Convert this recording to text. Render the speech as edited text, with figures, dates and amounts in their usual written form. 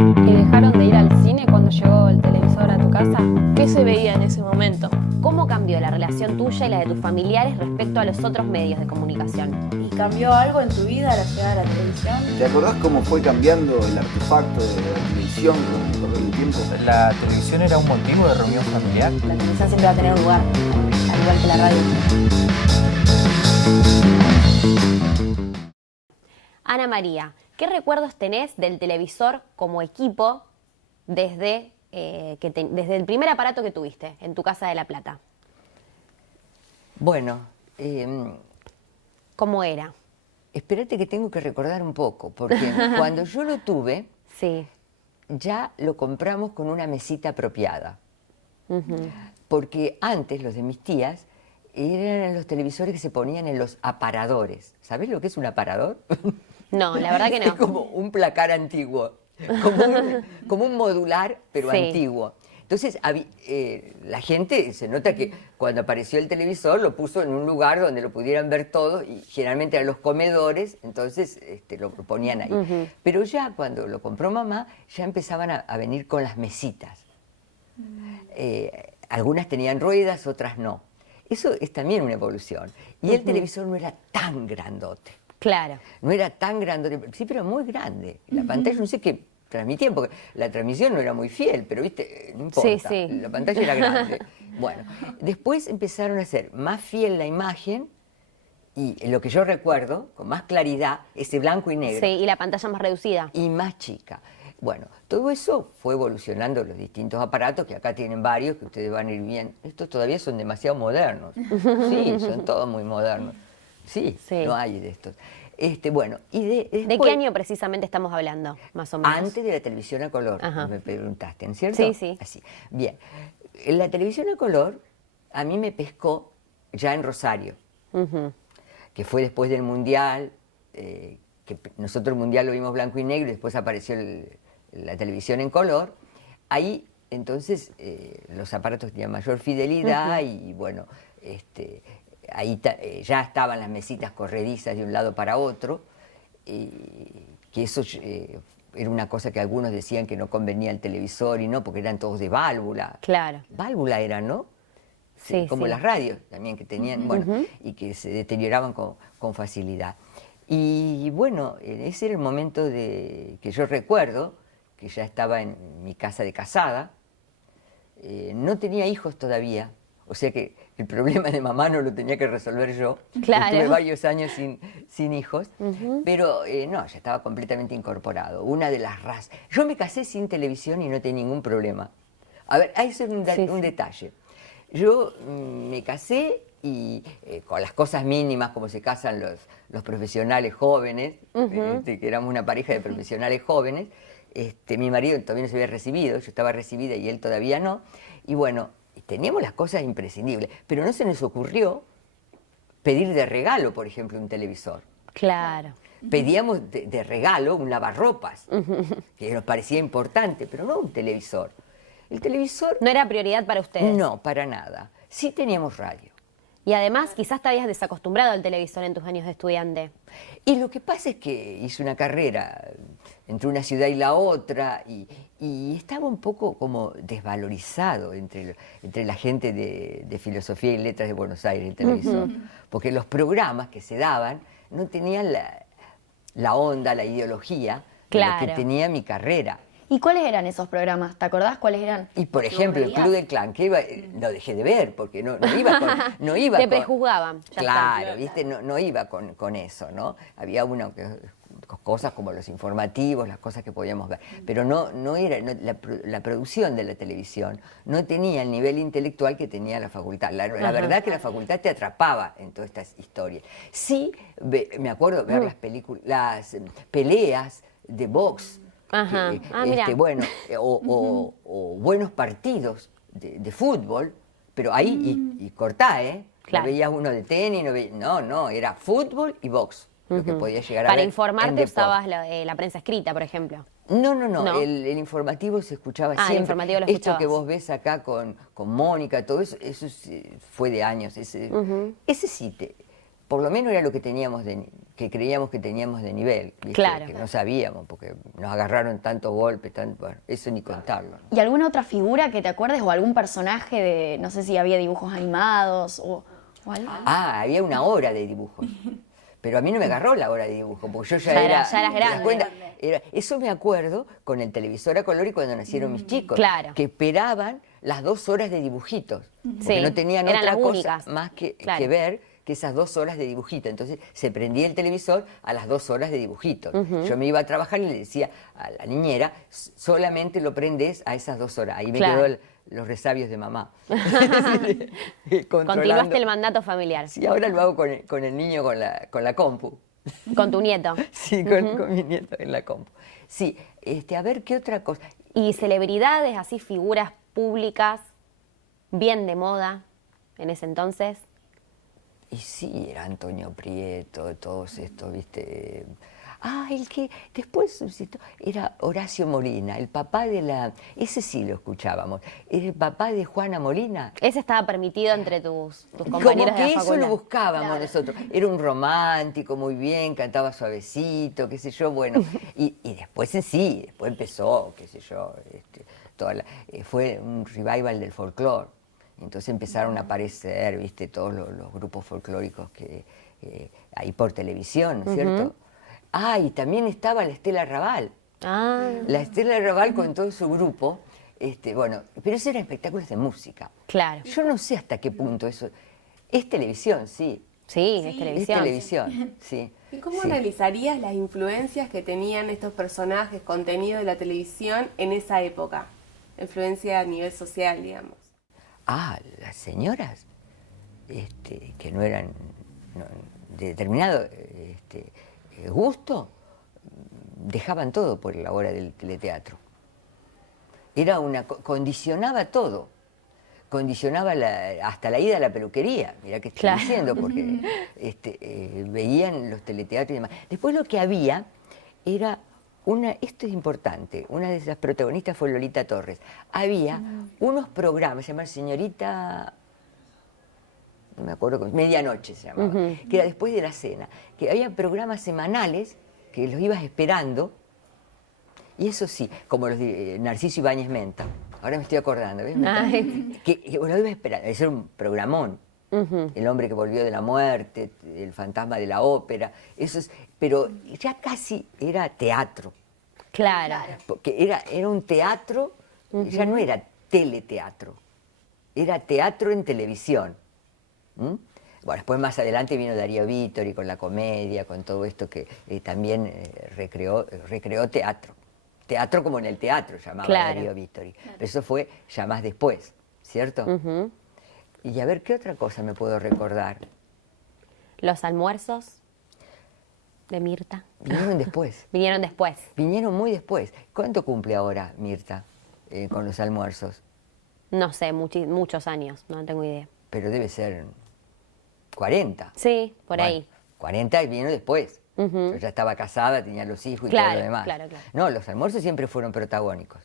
¿Y dejaron de ir al cine cuando llegó el televisor a tu casa? ¿Qué se veía en ese momento? ¿Cómo cambió la relación tuya y la de tus familiares respecto a los otros medios de comunicación? ¿Y cambió algo en tu vida la llegada de la televisión? ¿Te acordás cómo fue cambiando el artefacto de la televisión con el correr del tiempo? ¿La televisión era un motivo de reunión familiar? La televisión siempre va a tener un lugar, al igual que la radio. Ana María, ¿qué recuerdos tenés del televisor como equipo desde el primer aparato que tuviste en tu casa de La Plata? Bueno, ¿Cómo era? espérate que tengo que recordar un poco, porque cuando yo lo tuve, Sí. ya lo compramos con una mesita apropiada. Porque antes, los de mis tías, eran los televisores que se ponían en los aparadores. ¿Sabés lo que es un aparador? No, la verdad que Es no. como un placar antiguo, como un modular, pero Sí. antiguo. Entonces, la gente, se nota que cuando apareció el televisor lo puso en un lugar donde lo pudieran ver todos, y generalmente eran los comedores, entonces lo ponían ahí. Pero ya cuando lo compró mamá, ya empezaban a venir con las mesitas. Algunas tenían ruedas, otras no. Eso es también una evolución. Y el televisor no era tan grandote. Claro. No era tan grandote, sí, pero muy grande. La pantalla, no sé qué transmitían, porque la transmisión no era muy fiel, pero viste, no importa, Sí, sí. la pantalla era grande. Bueno, después empezaron a hacer más fiel la imagen, y lo que yo recuerdo, con más claridad, ese blanco y negro, Sí, y la pantalla más reducida. y más chica. Bueno, todo eso fue evolucionando los distintos aparatos, que acá tienen varios, que ustedes van a ir viendo. Estos todavía son demasiado modernos. Sí, son todos muy modernos. Sí, Sí. no hay de estos. Bueno, y ¿De después, qué año precisamente estamos hablando, más o menos? antes de la televisión a color, Ajá. me preguntaste, ¿no es cierto? Sí, sí. Así. Bien. La televisión a color a mí me pescó ya en Rosario, que fue después del Mundial, que nosotros el Mundial lo vimos blanco y negro y después apareció la televisión en color. Ahí, entonces, los aparatos tenían mayor fidelidad y, bueno, ahí ya estaban las mesitas corredizas de un lado para otro, que eso era una cosa que algunos decían que no convenía el televisor y no, porque eran todos de válvula. Claro. Válvula era, ¿no? Sí, como sí. las radios también que tenían, bueno, y que se deterioraban con facilidad. Y bueno, ese era el momento que yo recuerdo, que ya estaba en mi casa de casada, no tenía hijos todavía, o sea que el problema de mamá no lo tenía que resolver yo. Claro. Estuve varios años sin hijos, pero no, ya estaba completamente incorporado. Una de las razas. Yo me casé sin televisión y no tenía ningún problema. A ver, ahí es un detalle. Yo me casé y con las cosas mínimas como se casan los profesionales jóvenes, que éramos una pareja de profesionales jóvenes. Mi marido todavía no se había recibido, yo estaba recibida y él todavía no. Y bueno, teníamos las cosas imprescindibles, pero no se nos ocurrió pedir de regalo, por ejemplo, un televisor. Claro. Pedíamos de regalo un lavarropas, que nos parecía importante, pero no un televisor. El televisor... ¿No era prioridad para ustedes? No, para nada. Sí teníamos radio. Y además, quizás te habías desacostumbrado al televisor en tus años de estudiante. Y lo que pasa es que hice una carrera entre una ciudad y la otra y estaba un poco como desvalorizado entre la gente de filosofía y letras de Buenos Aires, el televisor. Porque los programas que se daban no tenían la onda, la ideología de lo Claro. que tenía mi carrera. ¿Y cuáles eran esos programas? ¿Te acordás cuáles eran? Y por ¿Que vos ejemplo, el veías? Club del Clan, que lo dejé de ver porque no iba con... No iba Te con- prejuzgaban. Ya Claro, está. ¿viste? No iba con eso, ¿no? Había cosas como los informativos, las cosas que podíamos ver, pero no era la producción de la televisión no tenía el nivel intelectual que tenía la facultad. La verdad que la facultad te atrapaba en todas estas historias. Sí, me acuerdo ver las peleas de box. Ajá. Mirá. Bueno, o buenos partidos de fútbol, pero ahí y cortá, ¿eh? Claro. No veías uno de tenis, no, era fútbol y box, lo que podía llegar a Para ver en informarte deporte. usabas la prensa escrita, por ejemplo. No. El informativo se escuchaba Ah, el siempre. informativo lo Esto escuchabas. que vos ves acá con Mónica, todo eso, fue de años. Ese sí por lo menos era lo que teníamos que creíamos que teníamos de nivel, ¿viste? Claro. Que no sabíamos, porque nos agarraron tantos golpes, bueno, eso ni contarlo, ¿no? ¿Y alguna otra figura que te acuerdes o algún personaje de, no sé si había dibujos animados o algo? Ah, había una hora de dibujos. Pero a mí no me agarró la hora de dibujo, porque yo ya Ya era... eras ¿te das grande. cuenta? Eso me acuerdo con el televisor a color y cuando nacieron mis chicos. Claro. Que esperaban las 2 horas de dibujitos. Porque Sí, no tenían eran otra las cosa únicas. más que Claro. ver que esas 2 horas de dibujito. Entonces se prendía el televisor a las 2 horas de dibujitos. Yo me iba a trabajar y le decía a la niñera, solamente lo prendes a esas 2 horas. Ahí me Claro. quedó los resabios de mamá. Continuaste Controlando. el mandato familiar. Sí, ahora lo hago con el niño con la compu. Con tu nieto. Sí, con mi nieto en la compu. Sí, a ver qué otra cosa. Y celebridades, así figuras públicas, bien de moda en ese entonces. Y sí, era Antonio Prieto, todos estos, ¿viste? El que después suscitó era Horacio Molina, el papá ese sí lo escuchábamos, era el papá de Juana Molina. Ese estaba permitido entre tus compañeros Como de que la eso facultad. lo buscábamos nosotros. Era un romántico, muy bien, cantaba suavecito, qué sé yo, bueno. Y después después empezó, qué sé yo, fue un revival del folclore. Entonces empezaron a aparecer, viste, todos los grupos folclóricos que ahí por televisión, ¿no es cierto? Y también estaba la Estela Raval. La Estela Raval con todo su grupo, bueno, pero eso eran espectáculos de música. Claro. Yo no sé hasta qué punto eso... Es televisión, sí. Sí, es Es televisión. televisión, sí. ¿Y cómo sí. analizarías las influencias que tenían estos personajes, contenido de la televisión en esa época? Influencia a nivel social, digamos. Las señoras, que no eran de determinado gusto, dejaban todo por la hora del teleteatro. Condicionaba todo. Condicionaba hasta la ida a la peluquería, mirá que estoy Claro. diciendo, porque veían los teleteatros y demás. Después lo que había era esto es importante, una de esas protagonistas fue Lolita Torres. Había unos programas, se llama Señorita, no me acuerdo, Medianoche se llamaba, que era después de la cena, que había programas semanales que los ibas esperando, y eso sí, como los de Narciso Ibáñez Menta. Ahora me estoy acordando, ¿ves? Que lo iba esperando, ese era un programón. El hombre que volvió de la muerte, el fantasma de la ópera, pero ya casi era teatro. Claro. Porque era un teatro, ya no era teleteatro, era teatro en televisión. Bueno, después más adelante vino Darío Vittori con la comedia, con todo esto que también recreó teatro. Teatro como en el teatro llamaba Darío Vittori. Pero eso fue ya más después, ¿cierto? Y a ver, ¿qué otra cosa me puedo recordar? Los almuerzos de Mirta. Vinieron después. Vinieron después. Vinieron muy después. ¿Cuánto cumple ahora Mirta con los almuerzos? No sé, muchos años, no tengo idea. Pero debe ser 40. Sí, por Bueno, ahí. 40 vino después. Yo ya estaba casada, tenía los hijos y Claro, todo lo demás. claro. No, los almuerzos siempre fueron protagónicos.